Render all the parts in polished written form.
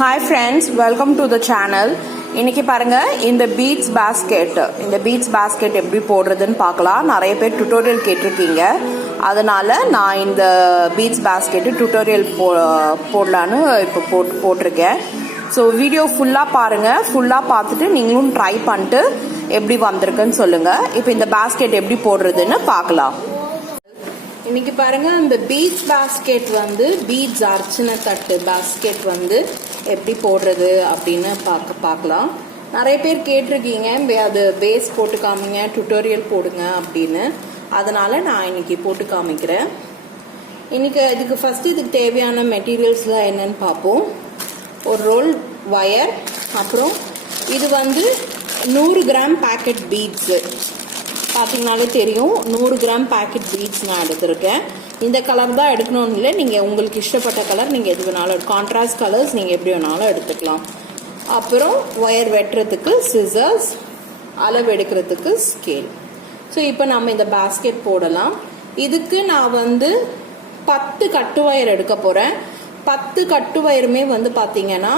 Hi friends, welcome to the channel. இன்னைக்கு பாருங்க இந்த பீட்ஸ் பாஸ்கெட் எப்படி போடுறதுன்னு பார்க்கலாம். நிறைய பேர் டுட்டோரியல் கேட்டிருக்கீங்க. அதனால நான் இந்த பீட்ஸ் பாஸ்கெட் டுட்டோரியல் போடலான்னு இப்போ போட்டிருக்கேன். ஸோ வீடியோ ஃபுல்லாக பாருங்க. ஃபுல்லாக பார்த்துட்டு நீங்களும் ட்ரை பண்ணிட்டு எப்படி வந்திருக்குன்னு சொல்லுங்க. இப்போ இந்த பாஸ்கெட் எப்படி போடுறதுன்னு பார்க்கலாம். இன்னைக்கு பாருங்க இந்த பீட்ஸ் பாஸ்கெட் பீட்ஸ் அர்ச்சனை தட்டு பாஸ்கெட் எப்படி போடுறது அப்படின்னு பார்க்கலாம். நிறைய பேர் கேட்டிருக்கீங்க அது பேஸ் போட்டு காமிங்க, டுட்டோரியல் போடுங்க அப்படின்னு. அதனால நான் இன்னைக்கு போட்டு காமிக்கிறேன். இன்னைக்கு இதுக்கு தேவையான மெட்டீரியல்ஸ்லாம் என்னன்னு பார்ப்போம். ஒரு ரோல் வயர், அப்புறம் இது 100 கிராம் பேக்கெட் பீட்ஸ். பார்த்தீங்கனாலே தெரியும் 100 கிராம் பேக்கெட் பீட்ஸ் நான் எடுத்திருக்கேன். இந்த கலர் தான் எடுக்கணும்னு இல்லை, நீங்கள் உங்களுக்கு இஷ்டப்பட்ட கலர் நீங்கள் எது வேணாலும், கான்ட்ராஸ்ட் கலர்ஸ் நீங்கள் எப்படி வேணாலும் எடுத்துக்கலாம். அப்புறம் ஒயர் வெட்டுறதுக்கு சிசர்ஸ், அளவு எடுக்கிறதுக்கு ஸ்கேல். ஸோ இப்போ நம்ம இந்த பாஸ்கெட் போடலாம். இதுக்கு நான் 10 கட்டு ஒயர் எடுக்க போகிறேன். 10 கட்டு ஒயருமே பார்த்தீங்கன்னா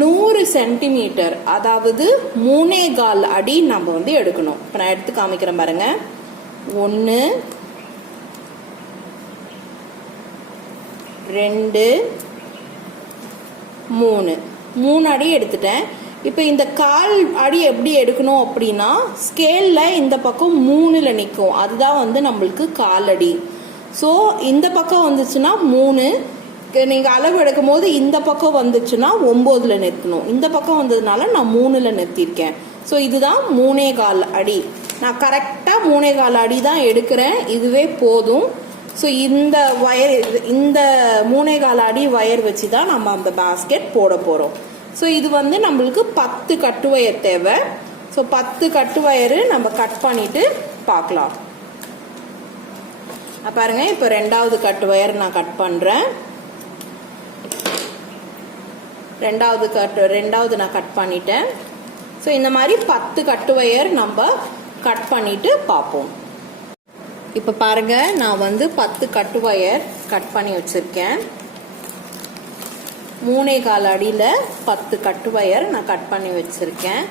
100 சென்டிமீட்டர், அதாவது 3.25 அடி நம்ம எடுக்கணும். இப்போ நான் எடுத்து காமிக்கிறேன் பாருங்க. 1 2 3 அடி எடுத்துட்டேன். இப்போ இந்த 1/4 அடி எப்படி எடுக்கணும் அப்படின்னா, ஸ்கேல்ல இந்த பக்கம் 3ல நிற்கும், அதுதான் நம்மளுக்கு 1/4 அடி. ஸோ இந்த பக்கம் வந்துச்சுன்னா 3, நீங்கள் அளவு எடுக்கும் போது இந்த பக்கம் வந்துச்சுன்னா 9ல நிறுத்தணும். இந்த பக்கம் வந்ததுனால நான் 3ல நிறுத்திருக்கேன். ஸோ இதுதான் 3.25 அடி. நான் கரெக்டாக 3.25 அடி தான் எடுக்கிறேன், இதுவே போதும். ஸோ இந்த 3.25 அடி ஒயர் வச்சு தான் நம்ம அந்த பாஸ்கெட் போட போகிறோம். ஸோ இது நம்மளுக்கு 10 கட்டு ஒயர் தேவை. ஸோ 10 கட்டு ஒயரு நம்ம கட் பண்ணிட்டு பார்க்கலாம். பாருங்க, இப்போ 2வது கட்டு ஒயர் நான் கட் பண்ணுறேன். 2வது நான் கட் பண்ணிட்டேன். ஸோ இந்த மாதிரி 10 கட்டு ஒயர் நம்ம கட் பண்ணிட்டு பார்ப்போம். இப்போ பாருங்க, நான் 10 கட்டு ஒயர் கட் பண்ணி வச்சிருக்கேன். 3.25 அடியில் 10 கட்டு ஒயர் நான் கட் பண்ணி வச்சிருக்கேன்.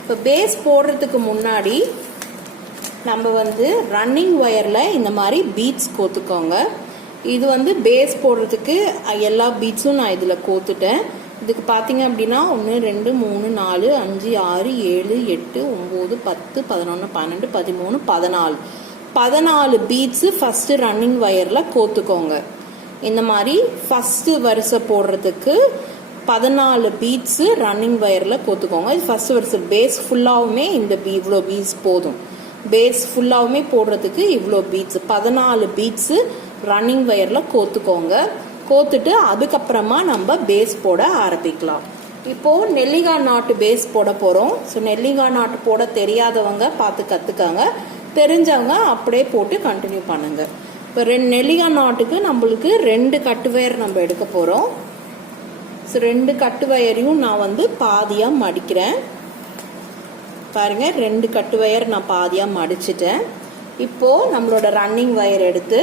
இப்போ பேஸ் போடுறதுக்கு முன்னாடி நம்ம ரன்னிங் ஒயரில் இந்த மாதிரி பீட்ஸ் கோத்துக்கோங்க. இது பேஸ் போடுறதுக்கு எல்லா பீட்ஸும் நான் இதில் கோத்துட்டேன். இதுக்கு பார்த்தீங்க அப்படின்னா 1 2 3 4 5 6 7 8 9 10 11 12 13 14 பீட்ஸு ஃபஸ்ட்டு ரன்னிங் ஒயரில் கோத்துக்கோங்க. இந்த மாதிரி ஃபஸ்ட்டு வரிசை போடுறதுக்கு 14 பீட்ஸு ரன்னிங் ஒயரில் கோத்துக்கோங்க. இது ஃபஸ்ட்டு வரிசை. பேஸ் ஃபுல்லாகவுமே இவ்வளோ பீட்ஸ் போதும். பேஸ் ஃபுல்லாகவுமே போடுறதுக்கு இவ்வளோ பீட்ஸு 14 பீட்ஸு ரன்னிங் ஒயரில் கோத்துக்கோங்க. கோத்துட்டு அதுக்கப்புறமா நம்ம பேஸ் போட ஆரம்பிக்கலாம். இப்போது நெல்லிக்காய் நாட்டு பேஸ் போட போகிறோம். ஸோ நெல்லிக்காய் நாட்டு போட தெரியாதவங்க பார்த்து கற்றுக்காங்க, தெரிஞ்சவங்க அப்படியே போட்டு கண்டினியூ பண்ணுங்க. இப்போ நெல்லிக்காய் நாட்டுக்கு நம்மளுக்கு 2 கட்டு ஒயர் நம்ம எடுக்க போகிறோம். ஸோ 2 கட்டு ஒயரையும் நான் பாதியாக மடிக்கிறேன். பாருங்க, 2 கட்டு ஒயர் நான் பாதியாக மடிச்சிட்டேன். இப்போது நம்மளோட ரன்னிங் ஒயர் எடுத்து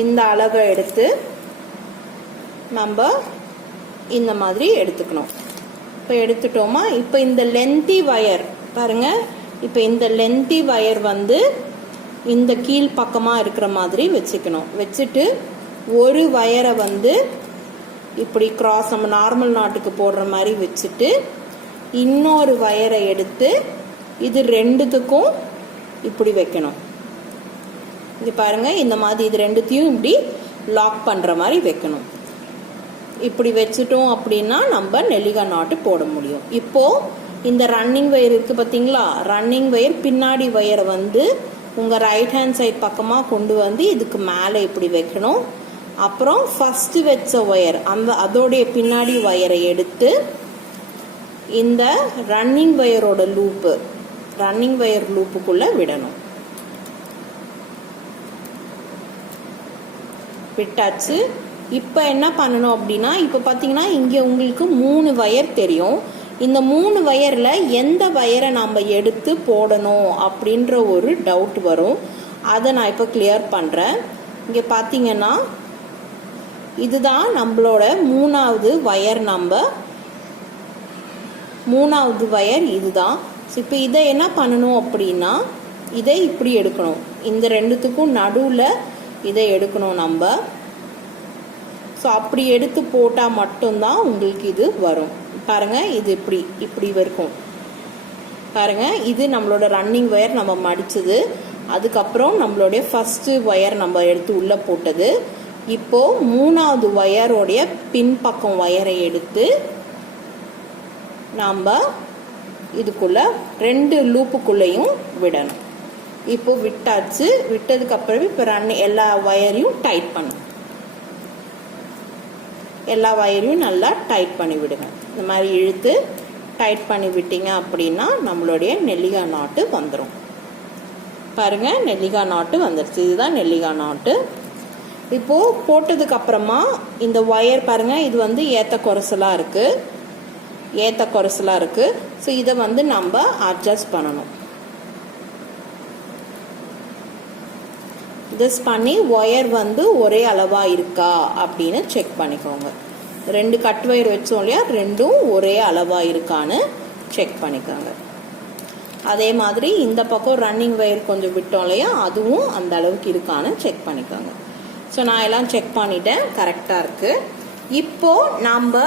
இந்த அளவை எடுத்து நம்ம இந்த மாதிரி எடுத்துக்கணும். இப்போ எடுத்துட்டோமா, இப்போ இந்த லென்த்தி ஒயர் பாருங்க. இப்போ இந்த லென்த்தி ஒயர் இந்த கீழ் பக்கமாக இருக்கிற மாதிரி வச்சுக்கணும். வச்சுட்டு ஒரு ஒயரை இப்படி கிராஸ் நம்ம நார்மல் நாட்டுக்கு போடுற மாதிரி வச்சுட்டு இன்னொரு ஒயரை எடுத்து இது 2த்துக்கும் இப்படி வைக்கணும். இது பாருங்க, இந்த மாதிரி இது 2த்தையும் இப்படி லாக் பண்ணுற மாதிரி வைக்கணும். இப்படி வச்சுட்டோம் அப்படின்னா நம்ம நெல்லிக்காய் நாட்டு போட முடியும். இப்போது இந்த ரன்னிங் ஒயர் இருக்குது பார்த்தீங்களா, ரன்னிங் ஒயர் பின்னாடி ஒயரை உங்கள் ரைட் ஹேண்ட் சைட் பக்கமாக கொண்டு இதுக்கு மேலே இப்படி வைக்கணும். அப்புறம் ஃபஸ்ட்டு வச்ச ஒயர் அதோடைய பின்னாடி ஒயரை எடுத்து இந்த ரன்னிங் ஒயர் லூப்புக்குள்ளே விடணும். விட்டாச்சு. இப்போ என்ன பண்ணணும் அப்படின்னா, இப்போ பார்த்தீங்கன்னா இங்கே உங்களுக்கு 3 ஒயர் தெரியும். இந்த 3 ஒயரில் எந்த ஒயரை நம்ம எடுத்து போடணும் அப்படின்ற ஒரு டவுட் வரும். அதை நான் இப்போ கிளியர் பண்ணுறேன். இங்கே பார்த்தீங்கன்னா இதுதான் நம்மளோட மூணாவது வயர் நம்பர். மூணாவது வயர் இதுதான். இப்போ இதை என்ன பண்ணணும் அப்படின்னா இதை இப்படி எடுக்கணும். இந்த ரெண்டுத்துக்கும் நடுவில் இதை எடுக்கணும் நம்ம. ஸோ அப்படி எடுத்து போட்டால் மட்டும்தான் உங்களுக்கு இது வரும். பாருங்கள், இது இப்படி இருக்கும். பாருங்கள், இது நம்மளோட ரன்னிங் ஒயர் நம்ம மடித்தது. அதுக்கப்புறம் நம்மளுடைய ஃபஸ்ட்டு ஒயர் நம்ம எடுத்து உள்ளே போட்டது. இப்போது மூணாவது ஒயரோடைய பின்பக்கம் ஒயரை எடுத்து நாம் இதுக்குள்ளே 2 லூப்புக்குள்ளேயும் விடணும். இப்போ விட்டாச்சு. விட்டதுக்கப்புறம் இப்போ எல்லா வயரையும் டைட் பண்ணும். எல்லா வயரையும் நல்லா டைட் பண்ணி விடுங்க. இந்த மாதிரி இழுத்து டைட் பண்ணி விட்டீங்க அப்படின்னா நம்மளுடைய நெல்லிக்காய் நாட்டு வந்துடும். பாருங்கள், நெல்லிக்காய் நாட்டு வந்துடுச்சு. இதுதான் நெல்லிக்காய் நாட்டு. இப்போது போட்டதுக்கு அப்புறமா இந்த ஒயர் பாருங்கள், இது வந்து ஏற்ற குறைச்சலாக இருக்குது. ஸோ இதை வந்து நம்ம அட்ஜஸ்ட் பண்ணணும். அட்ஜஸ்ட் பண்ணி ஒயர் வந்து ஒரே அளவாக இருக்கா அப்படின்னு செக் பண்ணிக்கோங்க. 2 கட் ஒயர் வச்சோம் இல்லையா, ரெண்டும் ஒரே அளவாக இருக்கான்னு செக் பண்ணிக்கோங்க. அதே மாதிரி இந்த பக்கம் ரன்னிங் ஒயர் கொஞ்சம் விட்டோம் இல்லையா, அதுவும் அந்த அளவுக்கு இருக்கான்னு செக் பண்ணிக்கோங்க. ஸோ நான் எல்லாம் செக் பண்ணிட்டேன், கரெக்டாக இருக்குது. இப்போது நம்ம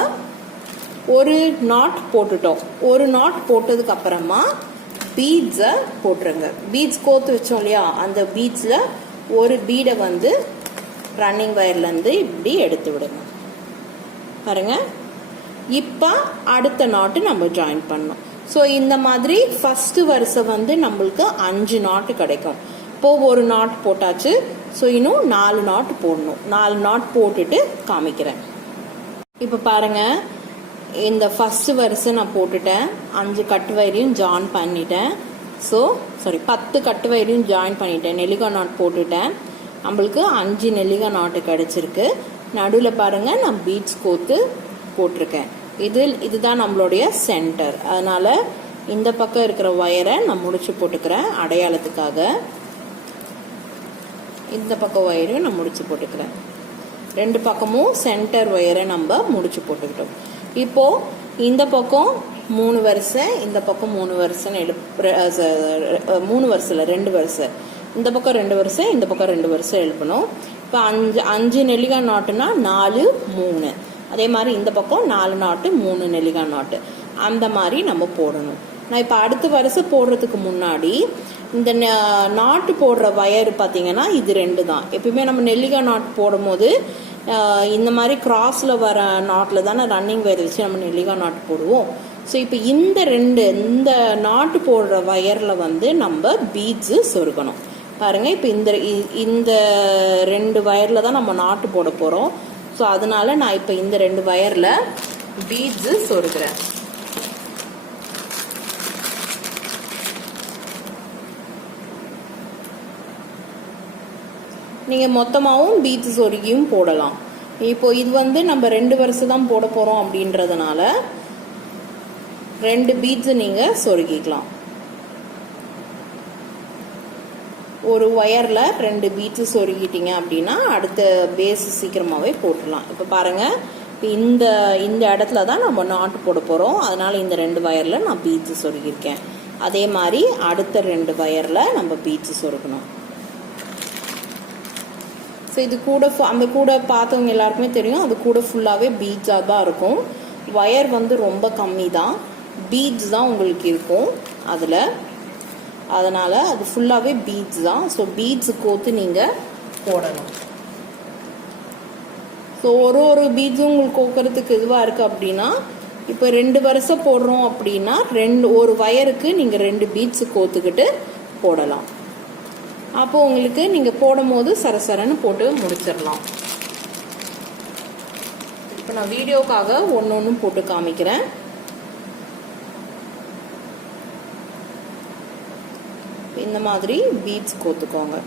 ஒரு நாட் போட்டுட்டோம். ஒரு நாட் போட்டதுக்கு அப்புறமா பீட்ஸை போட்டுருங்க. பீட்ஸ் கோத்து வச்சோம் இல்லையா, அந்த பீட்ஸில் ஒரு பீடை வந்து ரன்னிங் ஒயர்லேருந்து இப்படி எடுத்து விடுங்க. பாருங்க, இப்போ அடுத்த நாட்டு நம்ம ஜாயின் பண்ணோம். ஸோ இந்த மாதிரி ஃபஸ்ட்டு வரிசை வந்து நம்மளுக்கு 5 நாட்டு கிடைக்கும். இப்போது ஒரு நாட் போட்டாச்சு. ஸோ இன்னும் 4 நாட்டு போடணும். 4 நாட் போட்டுட்டு காமிக்கிறேன். இப்போ பாருங்கள், இந்த ஃபஸ்ட்டு வரிசை நான் போட்டுட்டேன். 5 கட்டு வயரையும் ஜாயின் பண்ணிட்டேன். 10 கட்டு வயரையும் ஜாயின் பண்ணிட்டேன். நெல்லிக்காய் நாட் போட்டுட்டேன். நம்மளுக்கு 5 நெல்லிக்காய் நாட்டு கிடச்சிருக்கு. நடுவில் பாருங்கள், நான் பீட்ஸ் கோத்து போட்டிருக்கேன். இதுதான் நம்மளுடைய சென்டர். அதனால் இந்த பக்கம் இருக்கிற ஒயரை நான் முடிச்சு போட்டுக்கிறேன் அடையாளத்துக்காக. இந்த பக்கம் ஒயரையும் நான் முடிச்சு போட்டுக்கிறேன். 2 பக்கமும் சென்டர் ஒயரை நம்ம முடிச்சு போட்டுக்கிட்டோம். இப்போது இந்த பக்கம் 3 வரிசை, இந்த பக்கம் 3 வரிசைன்னு 3 வரிசையில் 2 வரிசை, இந்த பக்கம் 2 வரிசை, இந்த பக்கம் 2 வரிசை எழுப்பணும். இப்போ 5 நெல்லிக்காய் நாட்டுனா 4 3. அதே மாதிரி இந்த பக்கம் 4 நாட்டு 3 நெல்லிக்காய் நாட்டு, அந்த மாதிரி நம்ம போடணும். நான் இப்போ அடுத்த வரிசை போடுறதுக்கு முன்னாடி இந்த நாட்டு போடுற வயர் பார்த்தீங்கன்னா இது 2 தான். எப்பயுமே நம்ம நெல்லிக்காய் நாட்டு போடும் போது இந்த மாதிரி கிராஸில் வர நாட்டில் தானே ரன்னிங் வயர் வச்சு நம்ம நெல்லிக்காய் நாட்டு போடுவோம். ஸோ இப்போ இந்த நாட்டு போடுற வயரில் வந்து நம்ம பீட்ஸு சொருகணும். பாருங்கள், இப்போ இந்த 2 வயரில் தான் நம்ம நாட்டு போட போகிறோம். ஸோ அதனால நான் இப்போ இந்த 2 வயரில் பீட்ஸு சொருகிறேன். நீங்கள் மொத்தமாகவும் பீட்ஸ் சொருகியும் போடலாம். இப்போ இது வந்து நம்ம 2 வரிசை தான் போட போகிறோம் அப்படின்றதுனால 2 பீட்ஸ் நீங்கள் சொருகிக்கலாம். ஒரு ஒயரில் 2 பீட்ஸு சொருகிட்டீங்க அப்படின்னா அடுத்த பேஸ் சீக்கிரமாகவே போட்டுடலாம். இப்போ பாருங்கள், இந்த இடத்துல தான் நம்ம நாட்டு போட போகிறோம். அதனால் இந்த 2 வயரில் நான் பீட்ஸு சொருகியிருக்கேன். அதே மாதிரி அடுத்த 2 வயரில் நம்ம பீட்ஸு சொருகணும். ஸோ இது கூட அந்த கூட பார்த்தவங்க எல்லாருக்குமே தெரியும், அது கூட ஃபுல்லாகவே பீட்ஸாக தான் இருக்கும். ஒயர் வந்து ரொம்ப கம்மி தான், பீட்ஸ் தான் உங்களுக்கு இருக்கும் அதில். அதனால் அது ஃபுல்லாகவே பீட்ஸ் தான். ஸோ பீட்ஸ் கோத்து நீங்கள் போடணும். ஸோ ஒரு பீட்ஸும் உங்களுக்கு கோக்கிறதுக்கு இதுவாக இருக்குது அப்படின்னா, இப்போ 2 வரிசை போடுறோம் அப்படின்னா ஒரு வயருக்கு நீங்கள் 2 பீட்ஸு கோத்துக்கிட்டு போடலாம். அப்போது உங்களுக்கு நீங்கள் போடும் போது சரசரன்னு போட்டு முடிச்சிடலாம். இப்போ நான் வீடியோக்காக ஒன்று போட்டு காமிக்கிறேன். இந்த மாதிரி பீட்ஸ் கோத்துக்கோங்க.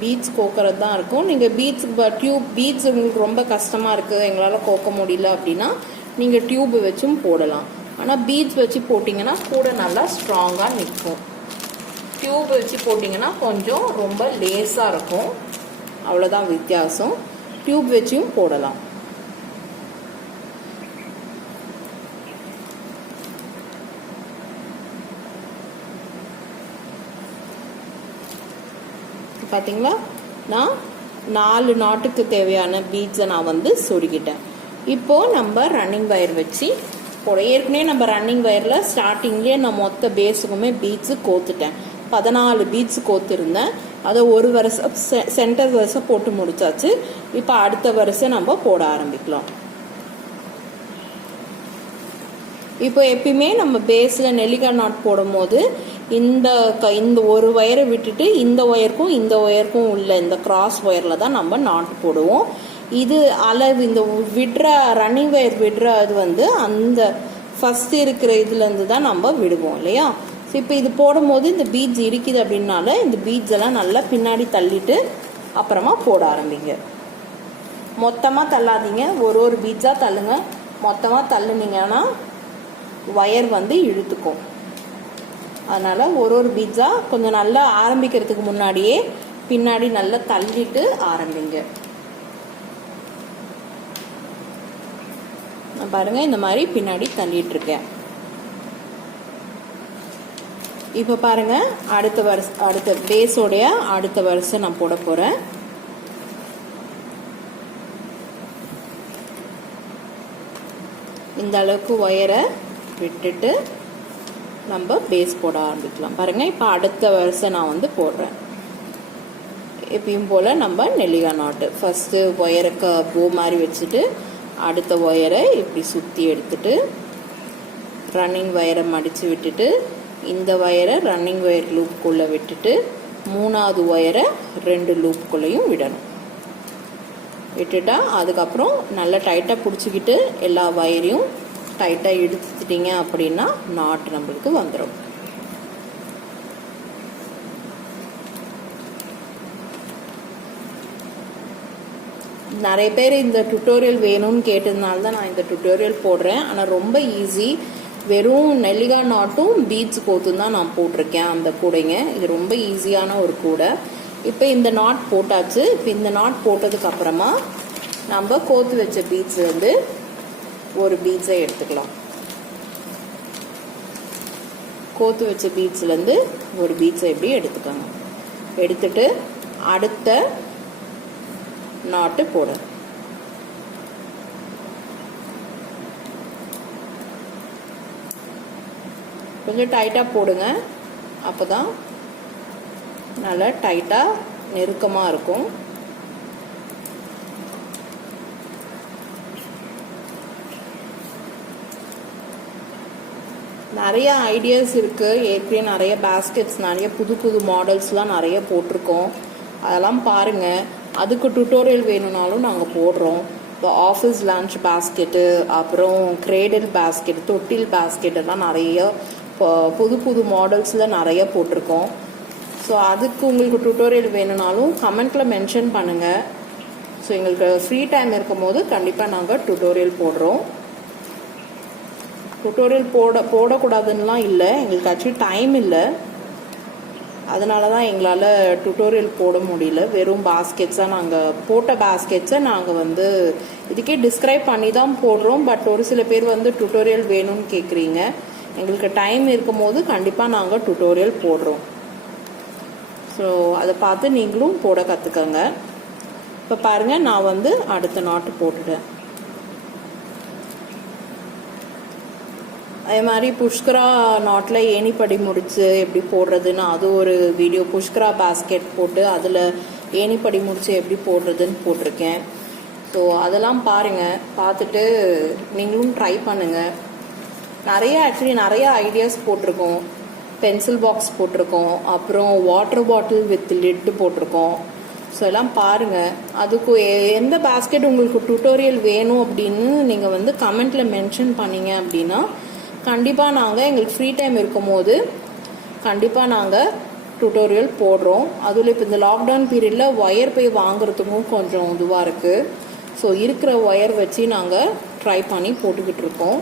பீட்ஸ் கோக்கிறது தான் இருக்கும். நீங்கள் பீட்ஸ் உங்களுக்கு ரொம்ப கஷ்டமாக இருக்குது, எங்களால் கோக்க முடியல அப்படின்னா நீங்கள் டியூப் வச்சும் போடலாம். ஆனால் பீட்ஸ் வச்சு போட்டிங்கன்னா கூட நல்லா ஸ்ட்ராங்காக நிற்கும். டியூப் வச்சு போட்டிங்கன்னா கொஞ்சம் ரொம்ப லேஸாக இருக்கும். அவ்வளோதான் வித்தியாசம். டியூப் வச்சும் போடலாம். பார்த்தீங்களா, நான் 4 நாட்டுக்கு தேவையான பீட்ஸை நான் வந்து சொருகிட்டேன். இப்போது நம்ம ரன்னிங் வயர் வச்சு போட, ஏற்கனவே நம்ம ரன்னிங் வயரில் ஸ்டார்டிங்லேயே நான் மொத்த பேஸுக்குமே பீட்ஸு கோத்துட்டேன். 14 பீட்ஸு கோத்துருந்தேன். அதை ஒரு வருஷம் சென்டர் வருஷம் போட்டு முடிச்சாச்சு. இப்போ அடுத்த வருஷம் நம்ம போட ஆரம்பிக்கலாம். இப்போ எப்பயுமே நம்ம பேஸில் நெல்லிக்காய் நாட் போடும் போது இந்த ஒரு ஒயரை விட்டுட்டு இந்த ஒயருக்கும் உள்ள இந்த கிராஸ் ஒயரில் தான் நம்ம நாட் போடுவோம். இது அளவு இந்த ரன்னிங் வயர் விடுற அது வந்து அந்த ஃபர்ஸ்ட் இருக்கிற இதுலேருந்து தான் நம்ம விடுவோம் இல்லையா. ஸோ இப்போ இது போடும்போது இந்த பீட்ஸ் இருக்குது அப்படின்னால இந்த பீட்ஸ் எல்லாம் நல்லா பின்னாடி தள்ளிட்டு அப்புறமா போட ஆரம்பிங்க. மொத்தமாக தள்ளாதீங்க, ஒரு பீட்ஸாக தள்ளுங்க. மொத்தமாக தள்ளுனீங்கன்னா ஒயர் வந்து இழுத்துக்கும். அதனால் ஒரு பீட்ஸாக கொஞ்சம் நல்லா ஆரம்பிக்கிறதுக்கு முன்னாடியே பின்னாடி நல்லா தள்ளிட்டு ஆரம்பிங்க. நான் பாருங்க இந்த மாதிரி பின்னாடி தள்ளிட்டு இருக்கேன். இப்போ பாருங்க அடுத்த பேஸோடைய அடுத்த வருஷம் நான் போட போறேன். இந்த அளவுக்கு ஒயரை விட்டுட்டு நம்ம பேஸ் போட ஆரம்பிக்கலாம். பாருங்க இப்போ அடுத்த வருஷம் நான் வந்து போடுறேன். எப்பயும் போல நம்ம நெல்லிக்காய் நாட்டு ஃபர்ஸ்ட் ஒயருக்கு போ மாதிரி வச்சுட்டு அடுத்த ஒயரை இப்படி சுற்றி எடுத்துட்டு ரன்னிங் ஒயரை மடித்து விட்டுட்டு இந்த ஒயரை ரன்னிங் ஒயர் லூப்புக்குள்ளே விட்டுட்டு 3வது ஒயரை 2 லூப்புக்குள்ளேயும் விடணும். விட்டுட்டா அதுக்கப்புறம் நல்லா டைட்டாக பிடிச்சிக்கிட்டு எல்லா ஒயரையும் டைட்டாக இழுத்துட்டீங்க அப்படின்னா நாட் நம்மளுக்கு வந்துடும். நிறைய பேர் இந்த டுட்டோரியல் வேணும்னு கேட்டதுனால தான் நான் இந்த டுட்டோரியல் போடுறேன். ஆனால் ரொம்ப ஈஸி. வெறும் நெல்லிக்காய் நாட்டும் பீட்ஸ் கோத்தும் தான் நான் போட்டிருக்கேன் அந்த கூடைங்க. இது ரொம்ப ஈஸியான ஒரு கூடை. இப்போ இந்த நாட் போட்டாச்சு. இப்போ இந்த நாட் போட்டதுக்கு அப்புறமா நம்ம கோத்து வச்ச பீட்ஸ் வந்து ஒரு பீட்ஸை எடுத்துக்கலாம். கோத்து வச்ச பீட்ஸ்லேருந்து ஒரு பீட்ஸை எப்படி எடுத்துக்கோங்க. எடுத்துட்டு அடுத்த நாட்டு போட கொஞ்சம் டைட்டாக போடுங்க. அப்போ தான் நல்லா டைட்டாக நெருக்கமாக இருக்கும். நிறைய ஐடியாஸ் இருக்குது. ஏற்கனவே நிறைய பேஸ்கெட்ஸ் நிறைய புது மாடல்ஸ்லாம் நிறைய போட்டிருக்கோம். அதெல்லாம் பாருங்கள். அதுக்கு டுட்டோரியல் வேணும்னாலும் நாங்கள் போடுறோம். இப்போ ஆஃபீஸ் லஞ்ச் பேஸ்கெட்டு, அப்புறம் கிரேடல் பேஸ்கெட், தொட்டில் பேஸ்கெட் எல்லாம் நிறைய புது மாடல்ஸில் நிறைய போட்டிருக்கோம். ஸோ அதுக்கு உங்களுக்கு டுட்டோரியல் வேணும்னாலும் கமெண்ட்டில் மென்ஷன் பண்ணுங்கள். ஸோ எங்களுக்கு ஃப்ரீ டைம் இருக்கும் போது கண்டிப்பாக நாங்கள் டுட்டோரியல் போடுறோம். டுட்டோரியல் போடக்கூடாதுன்னெலாம் இல்லை, எங்களுக்கு ஆக்சுவலி டைம் இல்லை. அதனால தான் எங்களால் டுட்டோரியல் போட முடியல. வெறும் பாஸ்கெட்ஸாக நாங்கள் போட்ட பேஸ்கெட்ஸை நாங்கள் வந்து இதுக்கே டிஸ்கிரைப் பண்ணி தான் போடுறோம். பட் ஒரு சில பேர் வந்து டுட்டோரியல் வேணும்னு கேட்குறீங்க. எங்களுக்கு டைம் இருக்கும் போது கண்டிப்பாக நாங்கள் டுட்டோரியல் போடுறோம். ஸோ அதை பார்த்து நீங்களும் போட கற்றுக்கங்க. இப்போ பாருங்கள், நான் வந்து அடுத்த நாட்டு போட்டுட்டேன். அதே மாதிரி புஷ்கரா நாட்டில் ஏணிப்படி முடிச்சு எப்படி போடுறதுன்னு அது ஒரு வீடியோ, புஷ்கரா பேஸ்கெட் போட்டு அதில் ஏணிப்படி முடிச்சு எப்படி போடுறதுன்னு போட்டிருக்கேன். ஸோ அதெல்லாம் பாருங்கள், பார்த்துட்டு நீங்களும் ட்ரை பண்ணுங்கள். ஆக்சுவலி நிறைய ஐடியாஸ் போட்டிருக்கோம். பென்சில் பாக்ஸ் போட்டிருக்கோம், அப்புறம் வாட்டர் பாட்டில் வித் லிட்டு போட்டிருக்கோம். ஸோ எல்லாம் பாருங்கள். அதுக்கு எந்த பேஸ்கெட் உங்களுக்கு டுட்டோரியல் வேணும் அப்படின்னு நீங்கள் வந்து கமெண்ட்டில் மென்ஷன் பண்ணீங்க அப்படின்னா கண்டிப்பாக நாங்கள் எங்களுக்கு ஃப்ரீ டைம் இருக்கும் போது கண்டிப்பாக நாங்கள் டுட்டோரியல் போடுறோம். அதில் இப்போ இந்த லாக்டவுன் பீரியடில் ஒயர் போய் வாங்குறதுக்கும் கொஞ்சம் இதுவாக இருக்குது. ஸோ இருக்கிற ஒயர் வச்சு நாங்கள் ட்ரை பண்ணி போட்டுக்கிட்டு இருக்கோம்.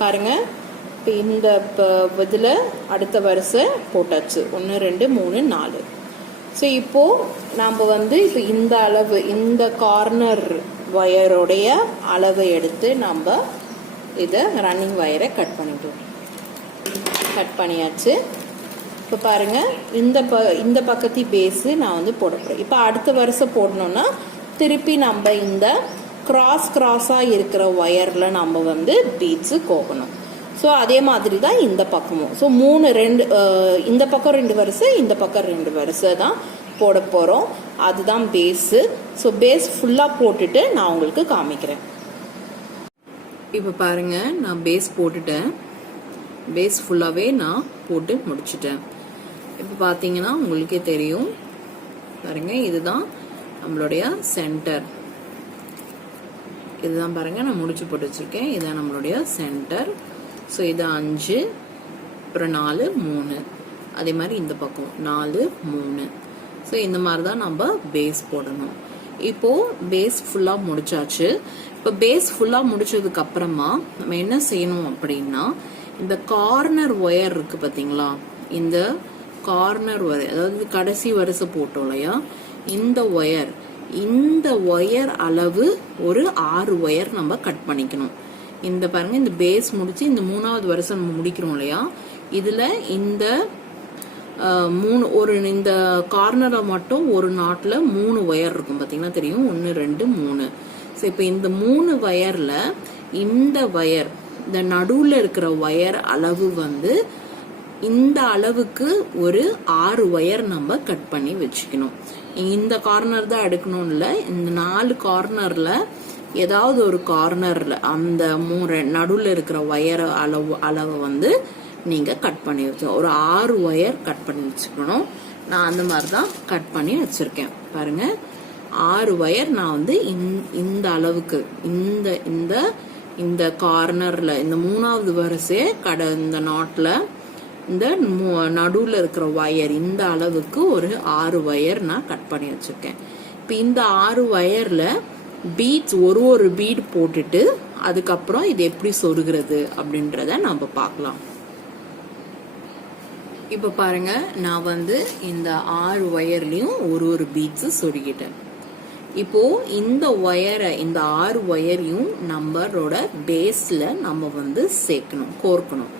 பாருங்க. இப்போ இந்த இதில் அடுத்த வரிசை போட்டாச்சு. 1 2 3 4. ஸோ இப்போ நாம் வந்து இப்போ இந்த அளவு, இந்த கார்னர் வயருடைய அளவை எடுத்து நம்ம இதை ரன்னிங் வயரை கட் பண்ணியாச்சு. இப்போ பாருங்க, இந்த பக்கத்தி பேஸு நான் வந்து போட போகிறேன். இப்போ அடுத்த வரிசை போடணும்னா திருப்பி நம்ம இந்த கிராஸாக இருக்கிற ஒயரில் நம்ம வந்து பீட்ஸு கோக்கணும். ஸோ அதே மாதிரி தான் இந்த பக்கமும். ஸோ 2 இந்த பக்கம் 2 வரிசை, இந்த பக்கம் 2 வரிசை தான் போட போகிறோம். அதுதான் பேஸு. ஸோ பேஸ் ஃபுல்லாக போட்டுட்டு நான் உங்களுக்கு காமிக்கிறேன். இப்போ பாருங்க, நான் பேஸ் போட்டுட்டேன். பேஸ் ஃபுல்லாகவே நான் போட்டு முடிச்சிட்டேன். இப்போ பார்த்தீங்கன்னா உங்களுக்கே தெரியும் பாருங்க, இதுதான் நம்மளுடைய சென்டர். இதுதான் பாருங்க, நான் முடிச்சு போட்டு வச்சிருக்கேன். இதுதான் நம்மளுடைய சென்டர். ஸோ இது 5, அப்புறம் 4 3, அதே மாதிரி இந்த பக்கம் 4 3. ஸோ இந்த மாதிரி தான் நம்ம பேஸ் போடணும். இப்போ பேஸ் ஃபுல்லாக முடிச்சாச்சு. இப்போ பேஸ் ஃபுல்லாக முடிச்சதுக்கு அப்புறமா நம்ம என்ன செய்யணும் அப்படின்னா, இந்த கார்னர் ஒயர் இருக்கு பார்த்தீங்களா, இந்த கார்னர் ஒயர், அதாவது கடைசி வரிசை போட்டோம் இல்லையா, இந்த ஒயர் அளவு ஒரு 6 ஒயர் நம்ம கட் பண்ணிக்கணும். இந்த பாருங்க, இந்த பேஸ் முடிச்சு இந்த 3வது வரிசை நம்ம முடிக்கிறோம் இல்லையா, இதுல இந்த இந்த கார்னரை மட்டும் ஒரு நாட்ல 3 ஒயர் இருக்கும் பாத்தீங்கன்னா தெரியும். 1 2 3. ஸோ இப்போ இந்த 3 ஒயர்ல இந்த ஒயர், இந்த நடுவுல இருக்கிற ஒயர் அளவு வந்து இந்த அளவுக்கு ஒரு 6 ஒயர் நம்ம கட் பண்ணி வச்சுக்கணும். இந்த கார்னர் தான் எடுக்கணும் இல்லை, இந்த 4 கார்னர்ல ஏதாவது ஒரு கார்னர்ல அந்த நடுவுல இருக்கிற ஒயர் அளவை வந்து நீங்க கட் பண்ணி வச்சோம். ஒரு 6 ஒயர் கட் பண்ணி வச்சுக்கணும். நான் அந்த மாதிரி தான் கட் பண்ணி வச்சிருக்கேன். பாருங்க, 6 ஒயர் நான் வந்து இந்த அளவுக்கு இந்த கார்னர்ல இந்த 3வது வரிசை இந்த நாட்ல இந்த நடுவுல இருக்கிற ஒயர் இந்த அளவுக்கு ஒரு 6 ஒயர் நான் கட் பண்ணி வச்சிருக்கேன். இப்ப இந்த 6 ஒயர்ல பீட்ஸ் ஒரு பீட் போட்டுட்டு அதுக்கப்புறம் இது எப்படி சொருகிறது அப்படின்றத நம்ம பார்க்கலாம். இப்ப பாருங்க, நான் வந்து இந்த 6 ஒயர்லயும் ஒரு பீட்ஸ் சொருகிட்டேன். இப்போ இந்த 6 ஒயரையும் நம்மளோட பேஸ்ல நம்ம வந்து சேர்க்கணும், கோர்க்கணும்.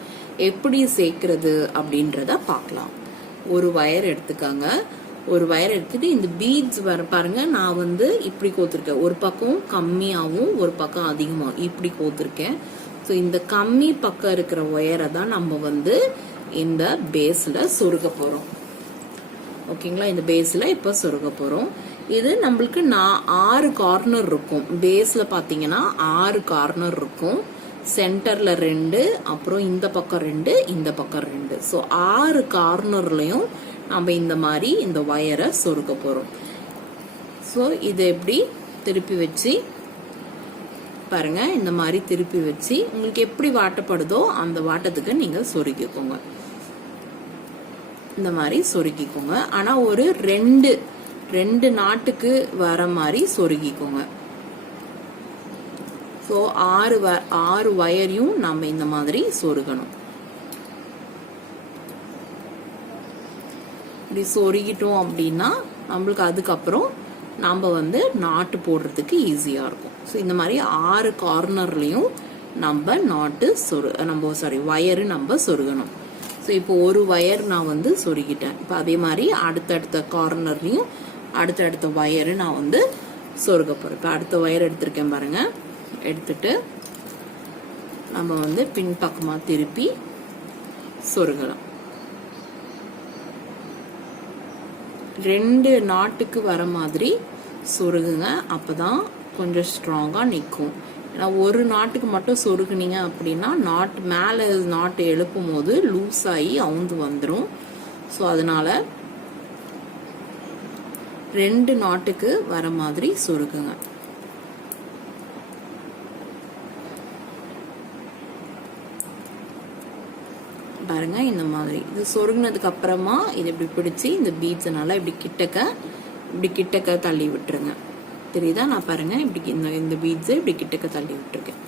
எப்படி சேர்க்கிறது அப்படின்றத பார்க்கலாம். ஒரு ஒயர் எடுத்துக்காங்க. ஒரு ஒயர் எடுத்துட்டு இந்த பீட்ஸ் பாருங்க, நான் வந்து இப்படி கோத்திருக்கேன். ஒரு பக்கம் கம்மியாகவும் ஒரு பக்கம் அதிகமாகவும் இப்படி கோத்திருக்கேன். ஸோ இந்த கம்மி பக்கம் இருக்கிற ஒயரை தான் நம்ம வந்து இந்த பேஸ்ல சொருக போறோம். ஓகேங்களா, இந்த பேஸ்ல இப்ப சொருக போறோம். இது நம்மளுக்கு 6 கார்னர் இருக்கும். பேஸ்ல பாத்தீங்கன்னா 6 கார்னர் இருக்கும். சென்டர்ல 2, அப்புறம் இந்த பக்கம் 2, இந்த பக்கம் 2. ஸோ 6 கார்னர்லயும் நம்ம இந்த மாதிரி இந்த ஒயரை சொருக போறோம். ஸோ இதை எப்படி திருப்பி வச்சு பாருங்க, இந்த மாதிரி திருப்பி வச்சு உங்களுக்கு எப்படி வாட்டப்படுதோ அந்த வாட்டத்துக்கு நீங்க சொருக்கிக்கோங்க. இந்த மாதிரி சொருக்கிக்கோங்க. ஆனா ஒரு 2 நாட்டுக்கு வர மாதிரி சொருகிக்கோங்க. ஸோ 6 ஒயரையும் நம்ம இந்த மாதிரி சொருகணும். இப்படி சொருகிட்டோம் அப்படின்னா நம்மளுக்கு அதுக்கப்புறம் நம்ம வந்து நாட்டு போடுறதுக்கு ஈஸியா இருக்கும். ஸோ இந்த மாதிரி 6 கார்னர்லயும் நம்ம ஒயரு நம்ம சொருகணும். ஸோ இப்போ ஒரு ஒயர் நான் வந்து சொருகிட்டேன். இப்போ அதே மாதிரி அடுத்தடுத்த கார்னர்லயும் அடுத்தடுத்த ஒயரு நான் வந்து சொருக போறேன். இப்போ அடுத்த ஒயர் எடுத்திருக்கேன் பாருங்க. எடுத்துட்டு நம்ம வந்து பின்பக்கமா திருப்பி சொருகலாம். 2 நாட்டுக்கு வர மாதிரி சொருகுங்க. அப்பதான் கொஞ்சம் ஸ்ட்ராங்கா நிற்கும். ஏன்னா ஒரு நாட்டுக்கு மட்டும் சொருகுனீங்க அப்படின்னா மேல நாட்டு எழுப்பும் போது லூஸ் ஆகி அவுந்து வந்துடும். ஸோ அதனால 2 நாட்டுக்கு வர மாதிரி சொருகுங்க. பாருங்க, இந்த மாதிரி இது சொருகினதுக்கு அப்புறமா இது இப்படி பிடிச்சி இந்த பீட்ஸ்னால இப்படி கிட்டக்க தள்ளி விட்டுருங்க. தெரியுதா? நான் பாருங்க இப்படி இந்த பீட்ஸ் இப்படி கிட்டக்க தள்ளி விட்டுருக்கேன்.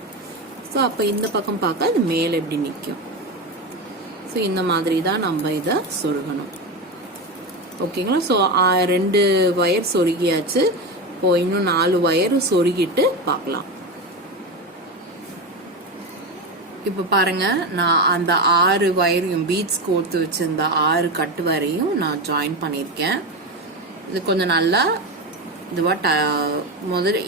ஸோ அப்போ இந்த பக்கம் பார்க்க அது மேலே எப்படி நிற்கும். ஸோ இந்த மாதிரி தான் நம்ம இதை சொருகணும். ஓகேங்களா. ஸோ 2 வயர் சொருகியாச்சு. இப்போ இன்னும் 4 வயர் சொருகிட்டு பார்க்கலாம். இப்போ பாருங்க, நான் அந்த 6 வயரையும் பீட்ஸ் கோர்த்து வச்சிருந்த 6 கட்டு வரையும் நான் ஜாயின் பண்ணியிருக்கேன். இது கொஞ்சம் நல்லா இதுவா முதல்ல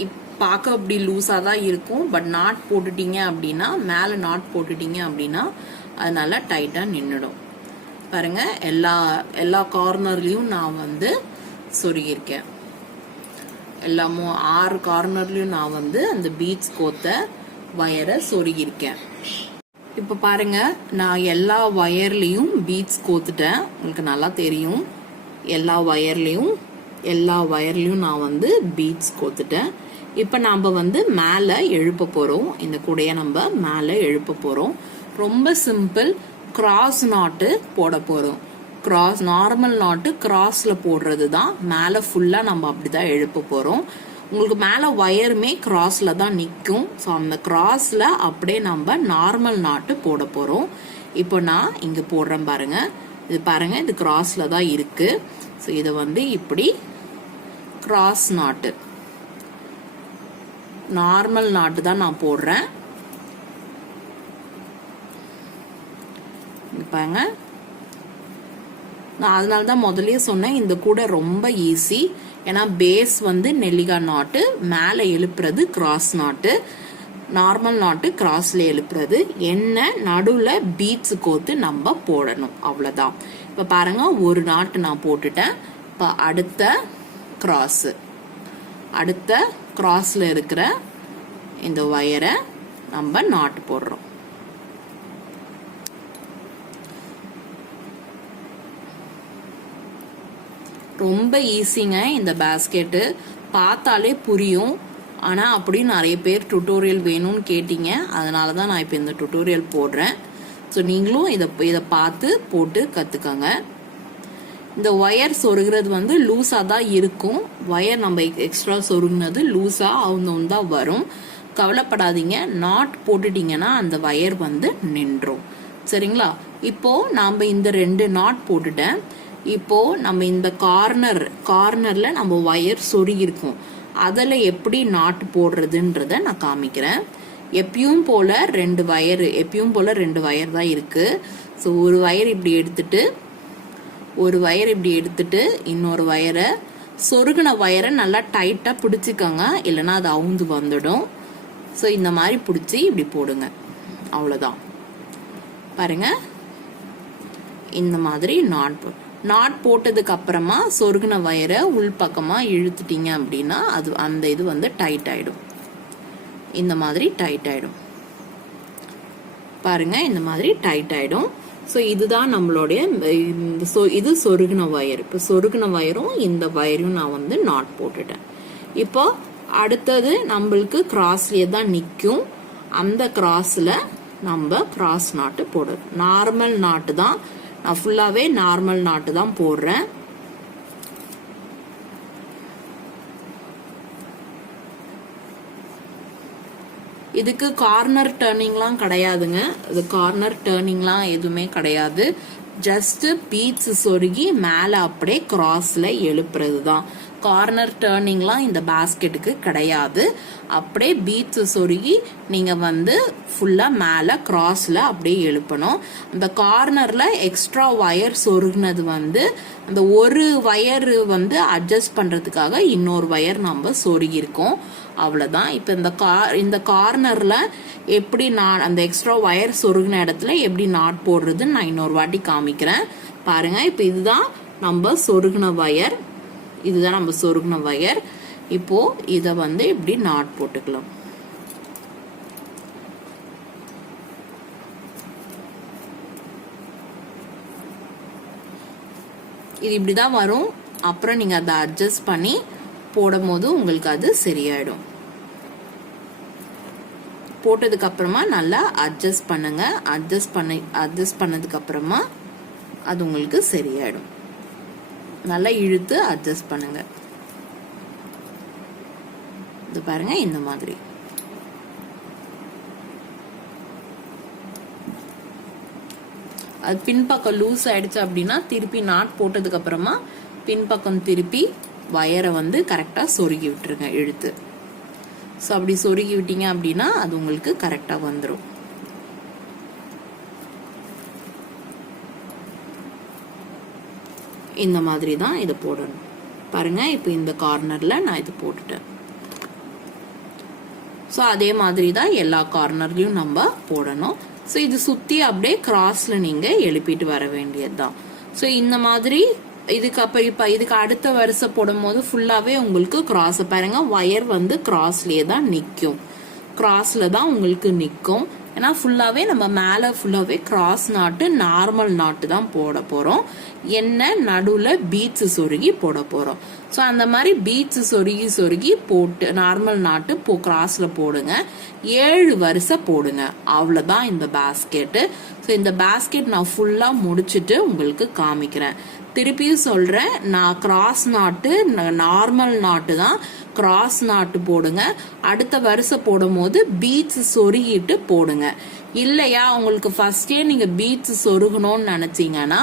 பார்க்க அப்படி லூஸாக தான் இருக்கும். பட் நாட் போட்டுட்டீங்க அப்படின்னா, மேலே நாட் போட்டுட்டீங்க அப்படின்னா அது நல்லா டைட்டாக நின்றுடும். பாருங்க, எல்லா கார்னர்லையும் நான் வந்து சொருகியிருக்கேன். எல்லாமும் 6 கார்னர்லையும் நான் வந்து அந்த பீட்ஸ் கோத்த வயரை சொருகியிருக்கேன். இப்போ பாருங்க, நான் எல்லா வயர்லையும் பீட்ஸ் கோத்துட்டேன். உங்களுக்கு நல்லா தெரியும். எல்லா வயர்லையும் நான் வந்து பீட்ஸ் கோத்துட்டேன். இப்போ நம்ம வந்து மேலே எழுப்ப போகிறோம். இந்த கூடைய நம்ம மேலே எழுப்ப போகிறோம். ரொம்ப சிம்பிள். கிராஸ் நாட்டு போட போகிறோம். நார்மல் நாட்டு கிராஸில் போடுறது தான். மேலே ஃபுல்லாக நம்ம அப்படிதான் எழுப்ப போகிறோம். உங்களுக்கு மேலே வயருமே கிராஸில் தான் நிற்கும். ஸோ அந்த கிராஸில் அப்படியே நம்ம நார்மல் நாட்டு போட போகிறோம். இப்போ நான் இங்கே போடுறேன் பாருங்க. இது பாருங்க, இது கிராஸில் தான் இருக்கு. ஸோ இதை வந்து இப்படி கிராஸ் நாட்டு, நார்மல் நாட்டு தான் நான் போடுறேன். பாருங்க, நான் அதனால தான் முதல்லயே சொன்னேன் இந்த கூட ரொம்ப ஈஸி. ஏன்னா பேஸ் வந்து நெல்லிக்காய் நாட்டு, மேலே எழுப்புறது கிராஸ் நாட்டு, நார்மல் நாட்டு கிராஸ்ல எழுப்புறது. என்ன நடுவில் பீட்ஸ் கோத்து நம்ம போடணும், அவ்வளோதான். இப்போ பாருங்க, ஒரு நாட்டு நான் போட்டுட்டேன். இப்போ அடுத்த கிராஸ்ல இருக்கிற இந்த வயரை நம்ம நாட்டு போடுறோம். ரொம்ப ஈஸிங்க இந்த பேஸ்கெட்டு. பார்த்தாலே புரியும். ஆனால் அப்படி நிறைய பேர் டுட்டோரியல் வேணும்னு கேட்டீங்க. அதனால தான் நான் இப்போ இந்த டுட்டோரியல் போடுறேன். ஸோ நீங்களும் இதை பார்த்து போட்டு கற்றுக்கங்க. இந்த ஒயர் சொருகிறது வந்து லூஸாக தான் இருக்கும். ஒயர் நம்ம எக்ஸ்ட்ரா சொருகினது லூஸாக அவங்க தான் வரும். கவலைப்படாதீங்க. நாட் போட்டுட்டீங்கன்னா அந்த ஒயர் வந்து நின்றும். சரிங்களா. இப்போ நாம் இந்த 2 நாட் போட்டுட்டேன். இப்போ நம்ம இந்த கார்னர்ல நம்ம ஒயர் சொருகிருக்கும். அதில் எப்படி நாட்டு போடுறதுன்றத நான் காமிக்கிறேன். எப்பயும் போல 2 வயர் தான் இருக்கு. ஸோ ஒரு வயர் இப்படி எடுத்துட்டு இன்னொரு வயரை, சொருகின வயரை நல்லா டைட்டாக பிடிச்சிக்கோங்க, இல்லைன்னா அது அவுந்து வந்துடும். ஸோ இந்த மாதிரி பிடிச்சி இப்படி போடுங்க, அவ்வளோதான். பாருங்க, இந்த மாதிரி நாட் போட்டதுக்கு அப்புறமா சொருகின வயரை உள்பக்கமா இழுத்துட்டீங்க அப்படின்னா அது அந்த இது வந்து டைட் ஆயிடும். இந்த மாதிரி டைட் ஆயிடும். பாருங்க, இந்த மாதிரி டைட் ஆயிடும். ஸோ இதுதான் நம்மளுடைய இது சொருகின வயர். இப்போ சொருகின வயரும் இந்த வயரையும் நான் வந்து நாட் போட்டுட்டேன். இப்போ அடுத்தது நம்மளுக்கு கிராஸ்லயே தான் நிற்கும். அந்த கிராஸ்ல நம்ம கிராஸ் நாட்டு போடுறோம். நார்மல் நாட்டு தான் நான் ஃபுல்லாவே நார்மல் நாட்டு தான் போடுறேன். இதுக்கு கார்னர் டர்னிங்லாம் கிடையாதுங்க. இது கார்னர் டர்னிங்லாம் எதுவுமே கிடையாது. ஜஸ்ட் பீட்ஸ் சொருகி மேலே அப்படியே கிராஸ்ல எழுப்புறது தான். கார்னர் டர்னிங்லாம் இந்த பாஸ்கெட்டுக்கு கிடையாது. அப்படியே பீட்ஸ் சொருகி நீங்க வந்து ஃபுல்லா மேலே கிராஸ்ல அப்படியே எழுப்பணும். அந்த கார்னர்ல எக்ஸ்ட்ரா வயர் சொருகினது வந்து அந்த ஒரு வயர் வந்து அட்ஜஸ்ட் பண்றதுக்காக இன்னொரு வயர் நம்ம சொருகி இருக்கோம், அவ்வளவுதான். இப்ப இந்த கார்னர்ல எப்படி நான் அந்த எக்ஸ்ட்ரா வயர் சொருகின இடத்துல எப்படி நாட் போடுறதுன்னு நான் இன்னொரு வாட்டி காமிக்கிறேன். பாருங்க, இப்ப இதுதான் நம்ம சொருகின வயர். இப்போ இத வந்து இப்படி நாட் போட்டுக்கலாம். இது இப்படிதான் வரும். அப்புறம் நீங்க அதை அட்ஜஸ்ட் பண்ணி போடும் போது உங்களுக்கு அது சரியாயிடும். போட்டதுக்கு அப்புறமா நல்லா அட்ஜஸ்ட் பண்ணுங்க. அட்ஜஸ்ட் பண்ணதுக்கு அப்புறமா அது உங்களுக்கு சரியாயிடும். நல்லா இழுத்து அட்ஜஸ்ட் பண்ணுங்க. இது பாருங்க, இந்த மாதிரி. அது பின்பக்கம் லூஸ் ஆயிடுச்சு அப்படின்னா திருப்பி நாட் போட்டதுக்கு அப்புறமா பின்பக்கம் திருப்பி வயரை வந்து கரெக்டா சொருகி விட்டுருங்க இழுத்து. ஸோ அப்படி சொருகி விட்டீங்க அப்படின்னா அது உங்களுக்கு கரெக்டா வந்துடும். இந்த மாதிரி தான் இதை போடணும். பாருங்க இப்போ இந்த கார்னர்ல நான் இது போட்டுட்டேன். ஸோ அதே மாதிரி தான் எல்லா கார்னர்லயும் நம்ம போடணும். ஸோ இது சுத்தி அப்படியே கிராஸ்ல நீங்க எழுப்பிட்டு வர வேண்டியதுதான். ஸோ இந்த மாதிரி இதுக்கு அடுத்த வரிசை போடும் போது ஃபுல்லாவே உங்களுக்கு கிராஸ் பாருங்க, வயர் வந்து கிராஸ்லயே தான் நிற்கும். கிராஸ்ல தான் உங்களுக்கு நிற்கும். ஏன்னா ஃபுல்லாவே நம்ம மேல ஃபுல்லாவே கிராஸ் நாட்டு நார்மல் நாட்டு தான் போட போறோம். என்ன நடுவுல பீட்ஸ் சொருகி போட போறோம். ஸோ அந்த மாதிரி பீட்ஸ் சொருகி போட்டு நார்மல் நாட்டு கிராஸ்ல போடுங்க. 7 வரிசை போடுங்க. அவ்வளவுதான் இந்த பேஸ்கெட். ஸோ இந்த பேஸ்கெட் நான் ஃபுல்லா முடிச்சுட்டு உங்களுக்கு காமிக்கிறேன். திருப்பியும் சொல்றேன், நான் கிராஸ் நாட்டு நார்மல் நாட்டு தான் கிராஸ் நாட்டு போடுங்க. அடுத்த வரிசை போடும் போது பீட்ஸ் சொருகிட்டு போடுங்க. இல்லையா உங்களுக்கு ஃபர்ஸ்டே நீங்க பீட்ஸ் சொருகணும்னு நினைச்சீங்கன்னா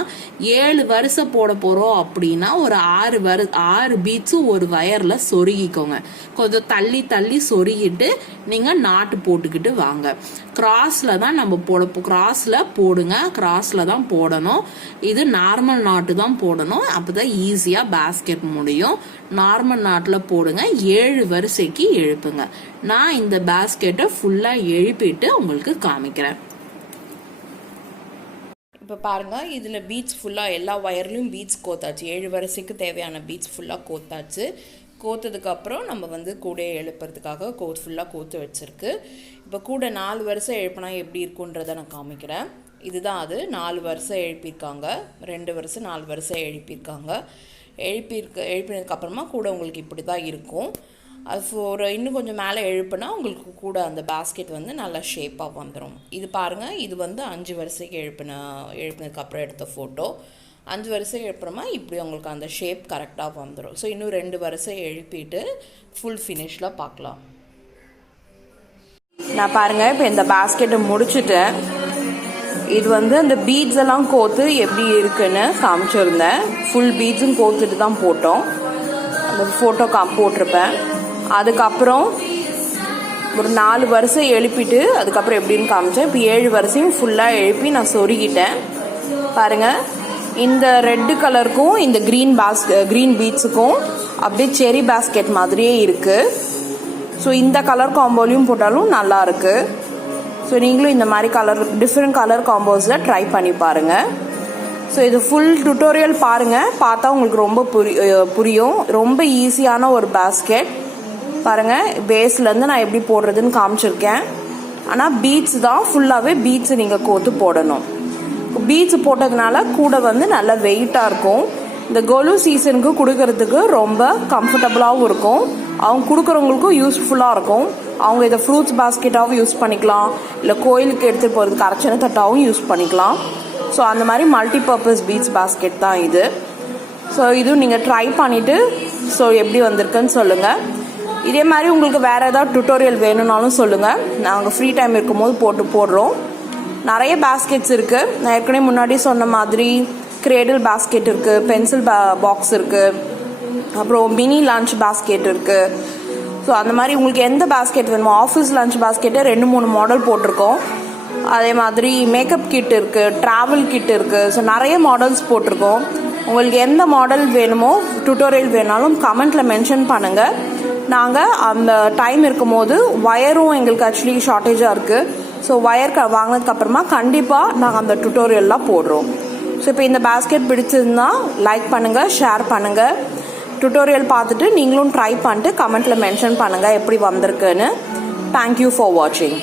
7 வரிசை போட போறோம் அப்படின்னா ஒரு 6 பீட்ஸ் ஒரு வயர்ல சொருகிக்கோங்க. கொஞ்சம் தள்ளி சொருகிட்டு நீங்க நாட்டு போட்டுக்கிட்டு வாங்க. கிராஸ்ல தான் நம்ம கிராஸ்ல போடுங்க. கிராஸ்ல தான் போடணும். இது நார்மல் நாட்டு தான் போடணும். அப்பதான் ஈஸியா பேஸ்கெட் முடியும். நார்மல் நாட்டுல போடுங்க. 7 வரிசைக்கு எழுப்புங்க. நான் இந்த பேஸ்கெட்டை ஃபுல்லா எழுப்பிட்டு உங்களுக்கு காமிக்கிறேன். இப்போ பாருங்க, இதுல பீட்ஸ் ஃபுல்லா எல்லா வயர்லயும் பீட்ஸ் கோத்தாச்சு. 7 வரிசைக்கு தேவையான பீட்ஸ் ஃபுல்லா கோத்தாச்சு. கோத்ததுக்கு அப்புறம் நம்ம வந்து கூடையை எழுப்புறதுக்காக ஃபுல்லாக கோத்து வச்சிருக்கு. இப்போ கூட 4 வரிசை எழுப்பினா எப்படி இருக்குன்றதை நான் காமிக்கிறேன். இதுதான் அது 4 வரிசை எழுப்பியிருக்காங்க. 2 வரிசை 4 வரிசை எழுப்பியிருக்காங்க. எழுப்பினதுக்கு அப்புறமா கூட உங்களுக்கு இப்படி தான் இருக்கும். அது இன்னும் கொஞ்சம் மேலே எழுப்புனா உங்களுக்கு கூட அந்த பேஸ்கெட் வந்து நல்லா ஷேப்பாக வந்துடும். இது பாருங்கள், இது வந்து 5 வரிசைக்கு எழுப்பினதுக்கு அப்புறம் எடுத்த ஃபோட்டோ. 5 வரிசை எழுப்புறமா இப்படி உங்களுக்கு அந்த ஷேப் கரெக்டாக வந்துடும். ஸோ இன்னும் 2 வரிசை எழுப்பிட்டு ஃபுல் ஃபினிஷில் பார்க்கலாம். நான் பாருங்கள் இப்போ இந்த பேஸ்கெட்டை முடிச்சுட்டேன். இது வந்து அந்த பீட்ஸ் எல்லாம் கோத்து எப்படி இருக்குன்னு காமிச்சிருந்தேன். ஃபுல் பீட்ஸும் கோத்துட்டு தான் போட்டோம். அந்த ஃபோட்டோ போட்டிருப்பேன். அதுக்கப்புறம் ஒரு 4 வரிசை எழுப்பிட்டு அதுக்கப்புறம் எப்படின்னு காமிச்சேன். இப்போ 7 வரிசையும் ஃபுல்லாக எழுப்பி நான் சொருகிட்டேன். பாருங்கள், இந்த ரெட்டு கலருக்கும் இந்த க்ரீன் பீட்ஸுக்கும் அப்படியே செரி பேஸ்கெட் மாதிரியே இருக்குது. ஸோ இந்த கலர் காம்போலையும் போட்டாலும் நல்லா இருக்கு. ஸோ நீங்களும் இந்த மாதிரி டிஃப்ரெண்ட் கலர் காம்போஸில் ட்ரை பண்ணி பாருங்கள். ஸோ இது ஃபுல் டுட்டோரியல் பாருங்கள். பார்த்தா உங்களுக்கு ரொம்ப புரியும். ரொம்ப ஈஸியான ஒரு பேஸ்கெட். பாருங்கள், பேஸ்லேருந்து நான் எப்படி போடுறதுன்னு காமிச்சிருக்கேன். ஆனால் பீட்ஸ் தான் ஃபுல்லாகவே பீட்ஸ் நீங்கள் கோத்து போடணும். பீட்ஸ் போட்டதுனால கூட வந்து நல்லா வெயிட்டாக இருக்கும். இந்த கொலு சீசனுக்கு கொடுக்கறதுக்கு ரொம்ப கம்ஃபர்டபுளாகவும் இருக்கும். அவங்க கொடுக்குறவங்களுக்கும் யூஸ்ஃபுல்லாக இருக்கும். அவங்க இதை ஃப்ரூட்ஸ் பாஸ்கெட்டாகவும் யூஸ் பண்ணிக்கலாம், இல்லை கோயிலுக்கு எடுத்துகிட்டு போகிறதுக்கு அரைச்சனை தட்டாகவும் யூஸ் பண்ணிக்கலாம். ஸோ அந்த மாதிரி மல்டி பர்பஸ் பீட்ஸ் பாஸ்கெட் தான் இது. ஸோ இதுவும் நீங்கள் ட்ரை பண்ணிவிட்டு ஸோ எப்படி வந்திருக்குன்னு சொல்லுங்கள். இதே மாதிரி உங்களுக்கு வேறு ஏதாவது டுட்டோரியல் வேணும்னாலும் சொல்லுங்கள். நாங்கள் ஃப்ரீ டைம் இருக்கும்போது போடுறோம். நிறைய பேஸ்கெட்ஸ் இருக்குது. நான் ஏற்கனவே முன்னாடி சொன்ன மாதிரி கிரேடில் பேஸ்கெட் இருக்குது, பென்சில் பாக்ஸ் இருக்குது, அப்புறம் மினி லஞ்ச் பேஸ்கெட் இருக்குது. ஸோ அந்த மாதிரி உங்களுக்கு எந்த பேஸ்கெட் வேணுமோ, ஆஃபீஸ் லஞ்ச் பேஸ்கெட்டை 2-3 மாடல் போட்டிருக்கோம். அதே மாதிரி மேக்கப் கிட் இருக்குது, ட்ராவல் கிட் இருக்குது. ஸோ நிறைய மாடல்ஸ் போட்டிருக்கோம். உங்களுக்கு எந்த மாடல் வேணுமோ டுட்டோரியல் வேணாலும் கமெண்ட்டில் மென்ஷன் பண்ணுங்கள். நாங்கள் அந்த டைம் இருக்கும் போது வயரும் எங்களுக்கு ஆக்சுவலி ஷார்ட்டேஜாக இருக்குது. ஸோ வயர் வாங்கினதுக்கப்புறமா கண்டிப்பாக நாங்கள் அந்த டுட்டோரியல்லாம் போடுறோம். ஸோ இப்போ இந்த பேஸ்கெட் பிடிச்சிருந்தா லைக் பண்ணுங்கள், ஷேர் பண்ணுங்கள். டுட்டோரியல் பார்த்துட்டு நீங்களும் ட்ரை பண்ணிட்டு கமெண்ட்டில் மென்ஷன் பண்ணுங்கள் எப்படி வந்திருக்குன்னு. தேங்க்யூ ஃபார் வாட்சிங்.